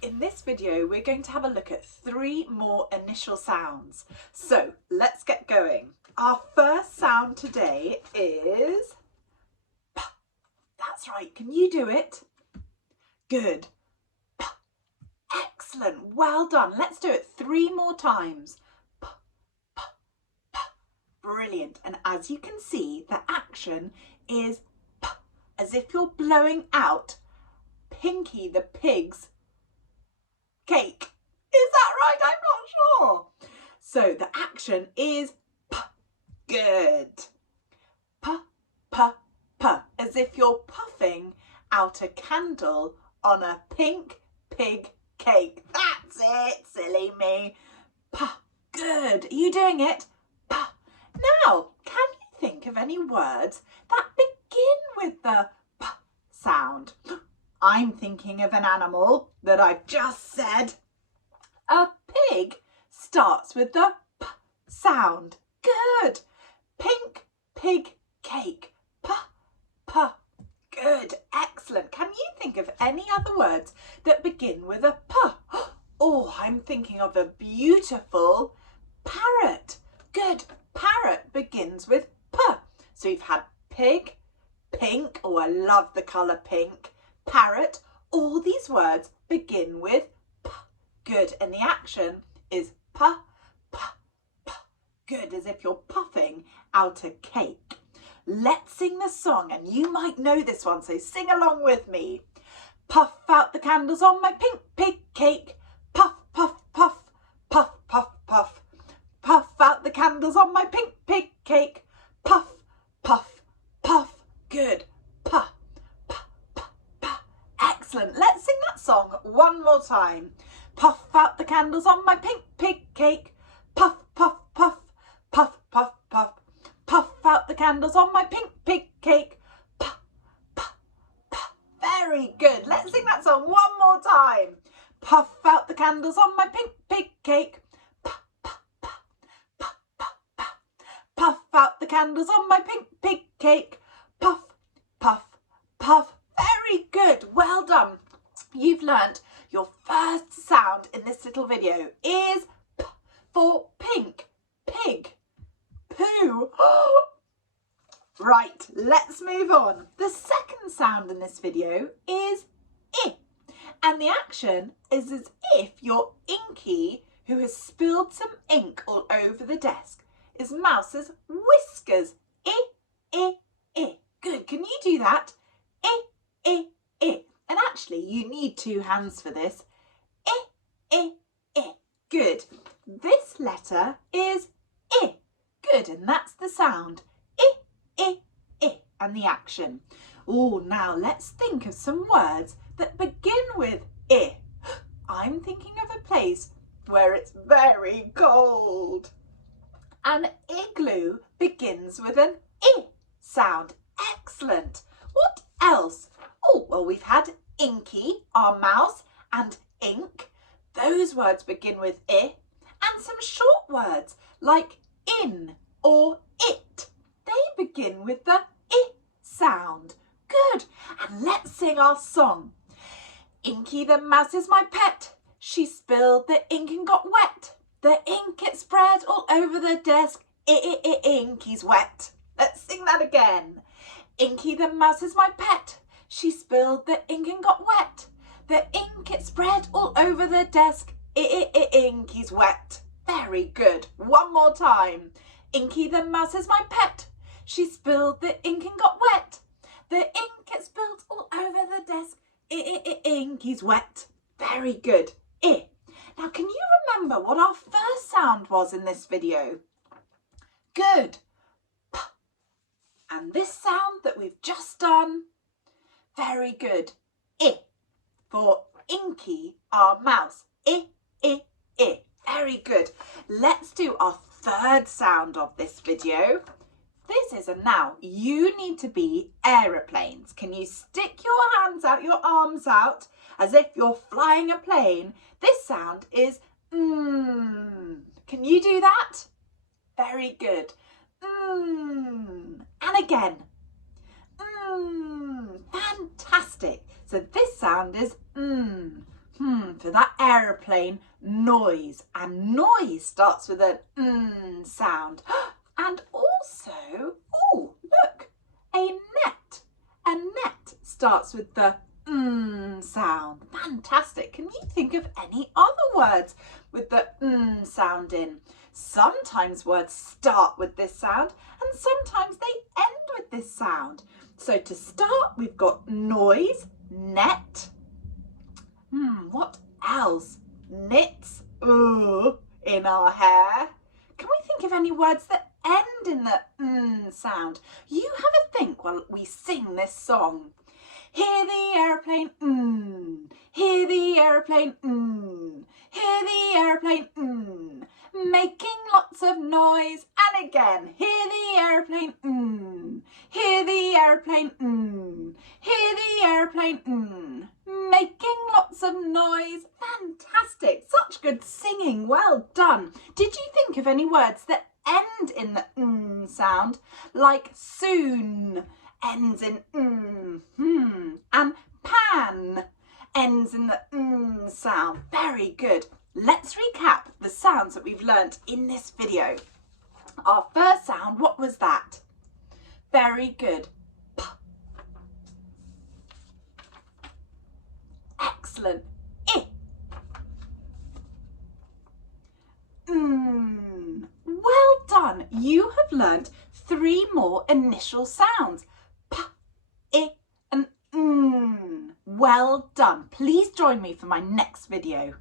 In this video, we're going to have a look at 3 more initial sounds. So let's get going. Our first sound today is P. That's right. Can you do it? Good. P. Excellent. Well done. Let's do it 3 more times. P, P, P. Brilliant. And as you can see, the action is P, as if you're blowing out Pinky the pig's cake. Is that right? I'm not sure. So the action is P. Good. P, P, P. As if you're puffing out a candle on a pink pig cake. That's it, silly me. P. Good. Are you doing it? P. Now, can you think of any words that begin with the P sound? I'm thinking of an animal that I've just said. A pig starts with the P sound. Good. Pink pig cake. P, P. Good. Excellent. Can you think of any other words that begin with a P? Oh, I'm thinking of a beautiful parrot. Good. Parrot begins with P. So you've had pig, pink. Oh, I love the colour pink. Parrot. All these words begin with P. Good. And the action is P, P, P. Good. As if you're puffing out a cake. Let's sing the song, and you might know this one, so sing along with me. Puff out the candles on my pink pig cake. Puff, puff, puff, puff, puff, puff. Puff out the candles on my pink pig cake. Puff, puff, puff. Good. Puff. Excellent. Let's sing that song one more time. Puff out the candles on my pink pig cake. Puff, puff, puff, puff, puff, puff. Puff out the candles on my pink pig cake. Puff, puff, puff. Very good. Let's sing that song one more time. Puff out the candles on my pink pig cake. Puff, puff, puff, puff, puff, puff. Puff out the candles on my pink pig cake. Puff, puff, puff. Very good. Well done. You've learnt your first sound in this little video is P for pink, pig, poo. Right, let's move on. The second sound in this video is I. And the action is as if your Inky, who has spilled some ink all over the desk, is Mouse's whiskers. I. Good. Can you do that? I. And actually, you need 2 hands for this. I. Good. This letter is I. Good. And that's the sound. I. And the action. Oh, now let's think of some words that begin with I. I'm thinking of a place where it's very cold. An igloo begins with an I sound. Excellent. What else? Oh, well, we've had Inky, our mouse, and ink. Those words begin with I. And some short words like in or it. They begin with the I sound. Good. And let's sing our song. Inky the mouse is my pet. She spilled the ink and got wet. The ink it spread all over the desk. Inky's wet. Let's sing that again. Inky the mouse is my pet. She spilled the ink and got wet. The ink it spread all over the desk. Inky's wet. Very good. One more time. Inky the mouse is my pet. She spilled the ink and got wet. The ink it spilled all over the desk. Inky's wet. Very good. I. Now, can you remember what our first sound was in this video? Good. P. And this sound that we've just done? Very good. I. For Inky, our mouse. I. Very good. Let's do our third sound of this video. This is a now. You need to be aeroplanes. Can you stick your hands out, your arms out, as if you're flying a plane? This sound is Can you do that? Very good. And again. Fantastic. So this sound is For that aeroplane, noise. And noise starts with an sound. And also, oh, look, a net. A net starts with the sound. Fantastic. Can you think of any other words with the sound in? Sometimes words start with this sound and sometimes they end with this sound. So to start, we've got noise, net. What else? Knits, in our hair. Can we think of any words that end in the sound? You have a think while we sing this song. Hear the aeroplane, hear the aeroplane, hear the aeroplane, making lots of noise. And again, hear the aeroplane, hear the aeroplane, hear the aeroplane, making lots of noise. Fantastic, such good singing, well done. Did you think of any words that end in the sound, like soon ends in and pan ends in the sound? Very good. Let's recap the sounds that we've learnt in this video. Our first sound, what was that? Very good. P. Excellent. I. Well done. You have learnt 3 more initial sounds. P, I and Well done. Please join me for my next video.